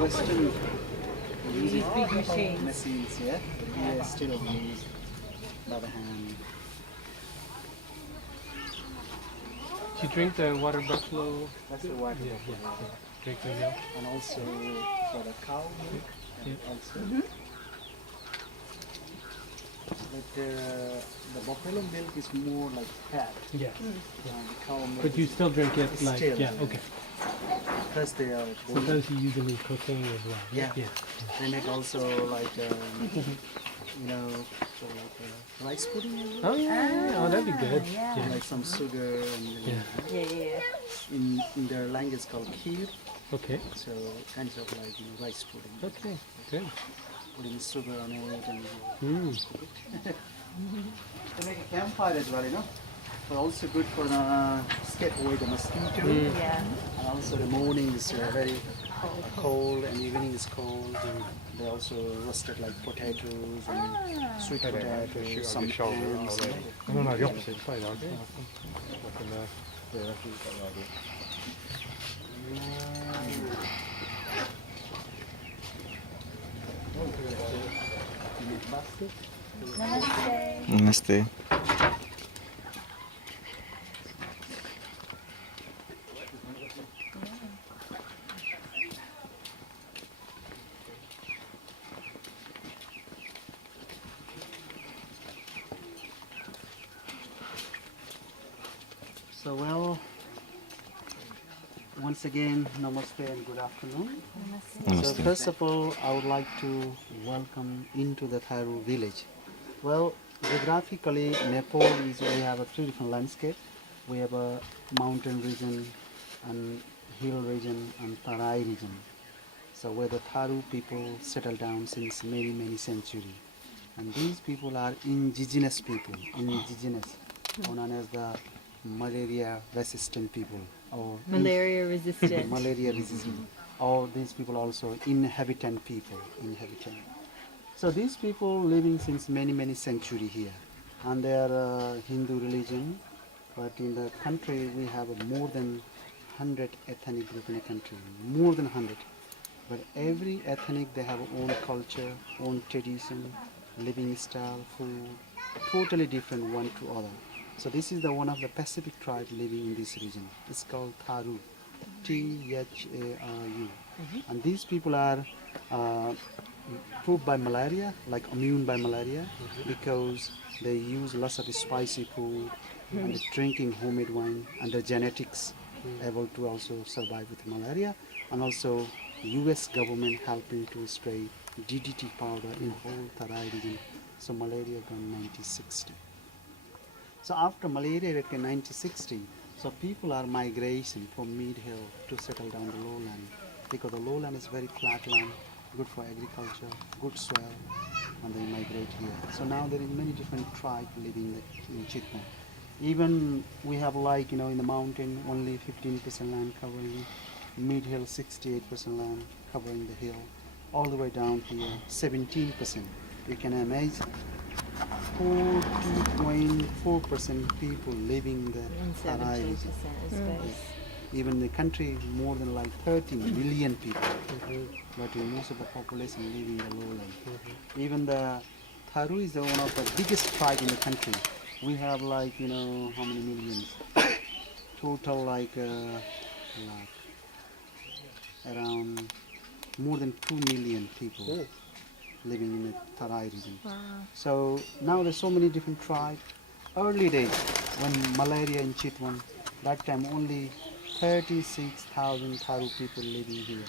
Western These big machines. machines, yeah. Here still used by the hand. Do you drink the water buffalo? That's the white Yeah, buffalo. yeah. Drink the milk. And also for the cow milk, and also. But the buffalo milk is more like fat. Yeah. The cow milk But you is still drink it like, still, yeah, okay. Plus they are Sometimes you use them in cooking as well. yeah. Yeah. They make also like you know for like rice pudding as well. Oh, yeah. Oh, that'd be good. yeah. Yeah. Like some sugar and Yeah. Yeah. in their language it's called kheer. Okay. So kinds of like rice pudding. Okay. Good. Putting sugar on it and Mm. cook it. They make a campfire as well, But also good for the escape away the mosquito. Yeah. And also the morning is very cold and evening is cold. And they also roasted like potatoes and sweet potatoes, some hams. No, no, the opposite side. I think. Like in the, yeah, that's what I do. Namaste. Namaste. So well, once again, namaste and good afternoon. So Namaste. first of all, I would like to welcome into the Tharu village. Well, geographically, Nepal is we have a three different landscape. We have a mountain region, and hill region, and Tarai region. So where the Tharu people settled down since many centuries. And these people are indigenous people, known as the malaria resistant people or Malaria resistant. malaria resistant. Or these people also inhabitant people, inhabitant. So these people living since many centuries here, and they are Hindu religion. But in the country we have more than 100 ethnic group in the country, more than 100. But every ethnic they have own culture, own tradition, living style, food, totally different one to other. So this is the one of the Pacific tribe living in this region. It's called Tharu, Tharu. And these people are proved by malaria, like immune by malaria, because they use lots of spicy food and they're drinking homemade wine, and their genetics able to also survive with malaria, and also U.S. government helping to spray DDT powder in whole Tarai region. So malaria gone 1960. So after malaria in 1960, so people are migration from mid-hill to settle down the lowland, because the lowland is very flat land, good for agriculture, good soil, and they migrate here. So now there is many different tribes living in Chitwan. Even we have like, in the mountain only 15% land covering, mid-hill 68% land covering the hill, all the way down here 17%. You can imagine 40.4% people living in the And Tarai 17% region. is space. Even the country more than like 13 million people, but most of the population living in the lowland. Even the Tharu is one of the biggest tribe in the country. We have like, how many millions? Total like around more than 2 million people living in the Tarai region. So now there's so many different tribes. Early days, when malaria in Chitwan, that time only 36,000 Tharu people living here.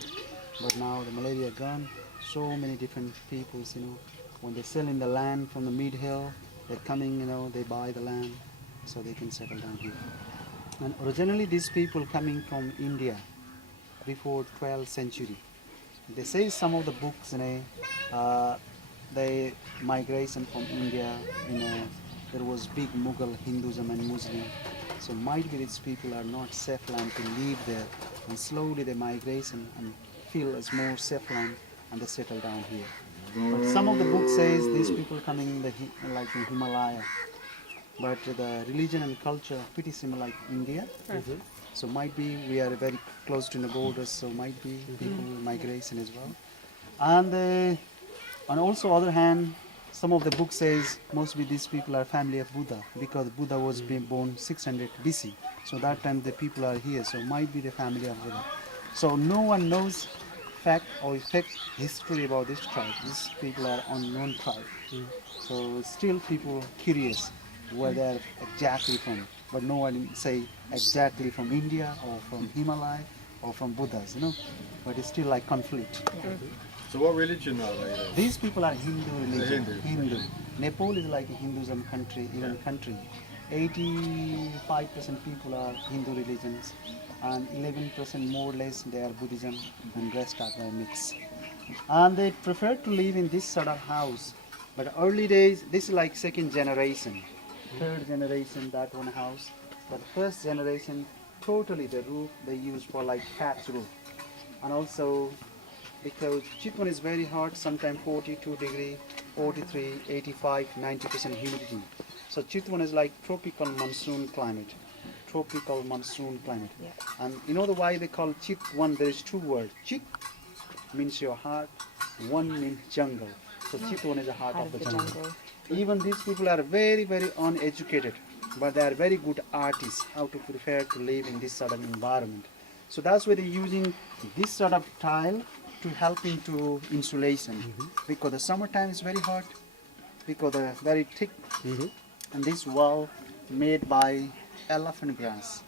But now the malaria gone, so many different peoples, when they sell in the land from the mid-hill, they're coming, they buy the land so they can settle down here. And originally these people coming from India before 12th century. They say some of the books, they migration from India, there was big Mughal Hinduism and Muslim. So might be these people are not safe land to live there, and slowly they migration and feel as more safe land and they settle down here. But some of the books says these people coming in like in Himalaya, but the religion and culture pretty similar like India. So might be we are very close to the borders, so might be people migration as well. And also other hand, some of the book says mostly these people are family of Buddha because Buddha was being born 600 BC. So that time the people are here, so might be the family of Buddha. So no one knows fact or fact history about this tribe. These people are unknown tribe. So still people curious where they're exactly from, but no one say exactly from India or from Himalaya or from Buddhas, But it's still like conflict. So what religion are they then? These people are Hindu religion. Hindu. Hindu. Nepal is like a Hinduism country, even country. 85% people are Hindu religions, and 11% more or less they are Buddhism, and rest are their mix. And they prefer to live in this sort of house. But early days, this is like second generation, third generation that one house. But first generation, totally the roof they use for like thatch roof, and also because Chitwan is very hot, sometimes 42 degree, 43, 85, 90% humidity. So Chitwan is like tropical monsoon climate. Tropical monsoon climate. Yeah. And you know the why they call Chitwan? There is two words. Chit means your heart, one means jungle. So Chitwan is the heart Out of the jungle. jungle. Even these people are very, very uneducated, but they are very good artists, how to prepare to live in this sort of environment. So that's why they're using this sort of tile to help into insulation. Because the summertime is very hot, because they're very thick, and this wall made by elephant grass.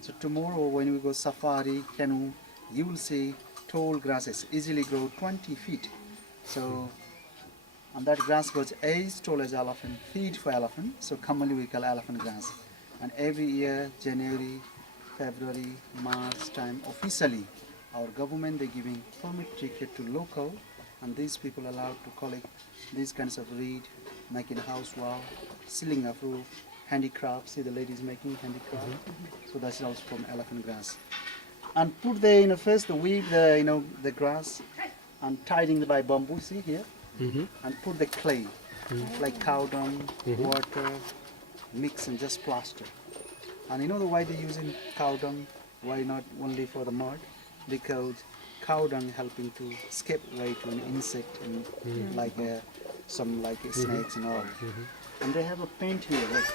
So tomorrow when we go safari, canoe, you will see tall grasses easily grow 20 feet. So and that grass grows as tall as elephant, feet for elephant, so commonly we call elephant grass. And every year, January, February, March time, officially, our government they giving permit ticket to local, and these people allowed to collect these kinds of reed, making a house wall, ceiling of roof, handicraft. See the ladies making handicraft. So that's also from elephant grass. And put the first weave the grass, and tidying by bamboo. See here. And put the clay, like cow dung, water, mix and just plaster. And you know why they're using cow dung? Why not only for the mud? Because cow dung helping to escape away to an insect and like some like snakes and all. And they have a paint here like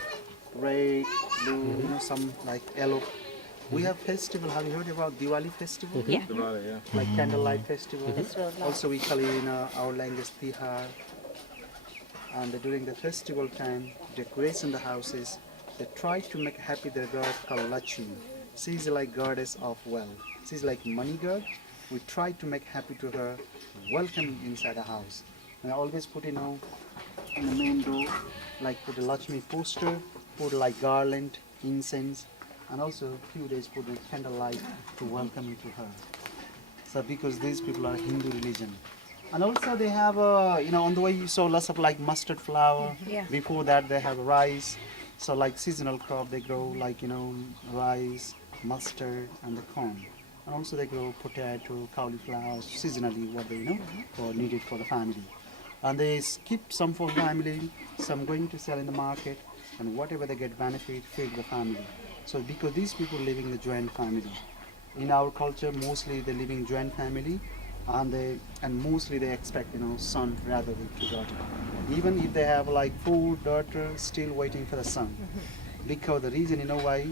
red, blue, some like yellow. We have festival. Have you heard about Diwali festival? Yeah. Diwali, yeah. Like candlelight festival. It's real nice. Also we call it in our language Tihar. And during the festival time, decoration the houses. They try to make happy their god called Lakshmi. She is like goddess of wealth. She is like money god. We try to make happy to her, welcome inside the house. And I always put in the main door, like put a Lakshmi poster, put like garland, incense, and also a few days put a candlelight to welcome to her. So because these people are Hindu religion. And also they have, on the way you saw lots of like mustard flower. Yeah. Before that they have rice. So like seasonal crop they grow like, rice, mustard and the corn. And also they grow potato, cauliflower, seasonally what they, or needed for the family. And they keep some for family, some going to sell in the market, and whatever they get benefit, feed the family. So because these people living in the joint family. In our culture, mostly they living joint family, and mostly they expect son rather than to daughter. Even if they have like 4 daughters, still waiting for the son. Because the reason why?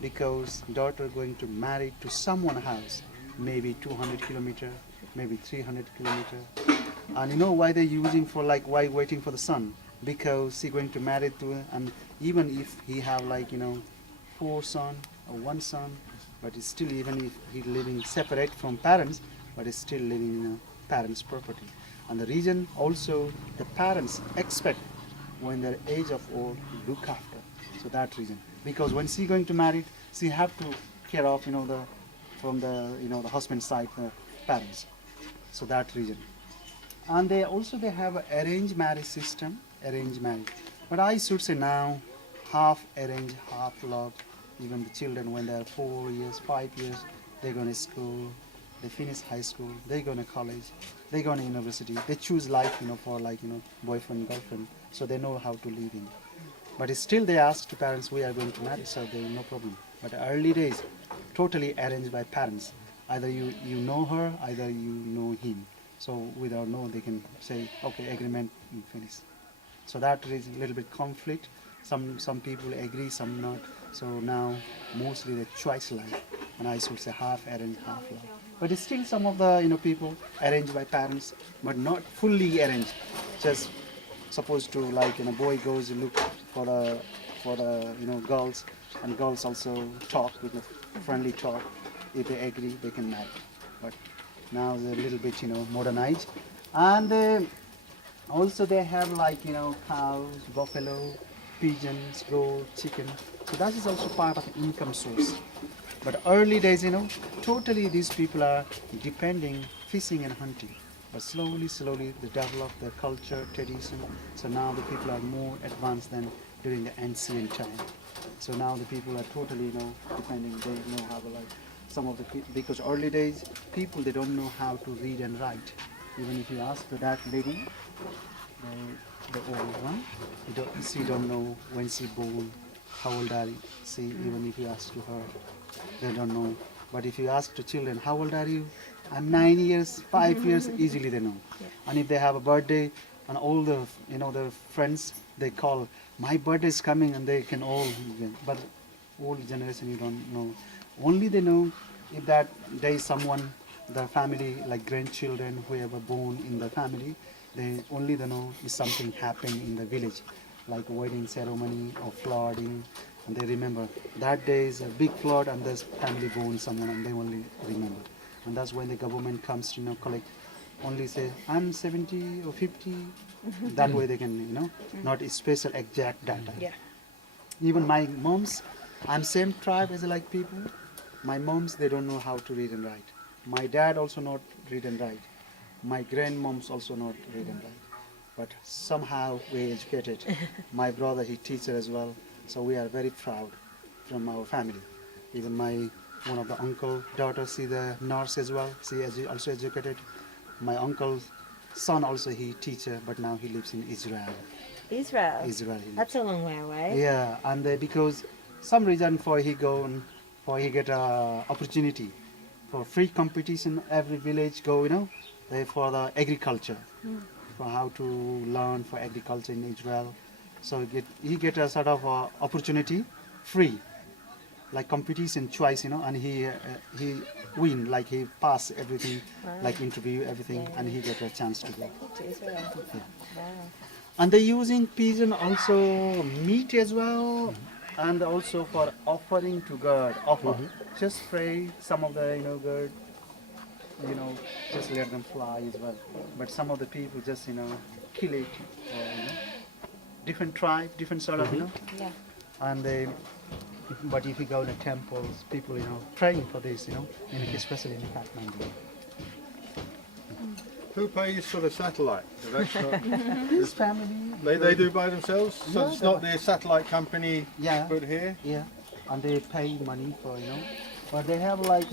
Because daughter going to marry to someone house, maybe 200 kilometer, maybe 300 kilometer. And you know why they're using for like why waiting for the son? Because he going to marry to, and even if he have like 4 sons or 1 son, but it's still, even if he's living separate from parents, but he's still living in a parents' property. And the reason also the parents expect when they're age of old look after. So that reason, because when she going to marry, she have to care of from the husband side the parents. So that reason. And they have an arranged marriage system, arranged marriage. But I should say now, half arranged, half love. Even the children, when they're 4 years, 5 years, they're going to school, they finish high school, they go to college, they go to university, they choose life, for like, boyfriend, girlfriend, so they know how to live in. But still they ask to parents, we are going to marry, so they no problem. But early days, totally arranged by parents. Either you know her, either you know him. So without know, they can say, okay, agreement, you finish. So that is a little bit conflict. Some people agree, some not. So now mostly the choice life, and I should say half arranged, half love. But it's still some of the people arranged by parents, but not fully arranged. Just supposed to like boy goes and look for the girls, and girls also talk with a friendly talk. If they agree, they can marry. But now they're a little bit modernized, and also they have like cows, buffalo, pigeons, goat, chicken. So that is also part of income source. But early days, totally these people are depending fishing and hunting. But slowly, slowly they develop their culture, tradition. So now the people are more advanced than during the ancient time. So now the people are totally, depending. They know how to like some of the because early days people they don't know how to read and write. Even if you ask to that lady, the old one, she don't know when she born, how old are you? See, even if you ask to her, they don't know. But if you ask to children, how old are you? I'm 9 years, 5 years, easily they know. And if they have a birthday, and all the their friends they call, my birthday is coming, and they can all. But old generation you don't know. Only they know if that there is someone, the family like grandchildren whoever born in the family, they only they know if something happened in the village, like a wedding ceremony or flooding, and they remember that day is a big flood and there's family born someone, and they only remember. And that's when the government comes to collect, only say I'm 70 or 50. That way they can not a special exact data. Yeah. Even my moms, I'm same tribe as like people. My moms they don't know how to read and write. My dad also not read and write. My grandmoms also not read and write. But somehow we educated. My brother he teacher as well. So we are very proud from our family. Even my one of the uncle daughter she the nurse as well. She is also educated. My uncle's son also he teacher, but now he lives in Israel. Israel. Israel he lives. That's a long way away. Yeah, and because some reason for he go and for he get a opportunity for free competition every village go they for the agriculture for how to learn for agriculture in Israel. So he get a sort of opportunity free like competition choice and he win like he pass everything like interview everything and he get a chance to go. To Israel. Yeah. Wow. And they using pigeon also meat as well, and also for offering to God. Offer. Just pray some of the God, just let them fly as well. But some of the people just kill it. Or, different tribe, different sort of Yeah. and they. But if you go to temples, people praying for this, especially in Kathmandu. Who pays for the satellite? Do they, This family. they do by themselves? So Yeah, it's not the satellite company Yeah. put here? Yeah, and they pay money for but they have like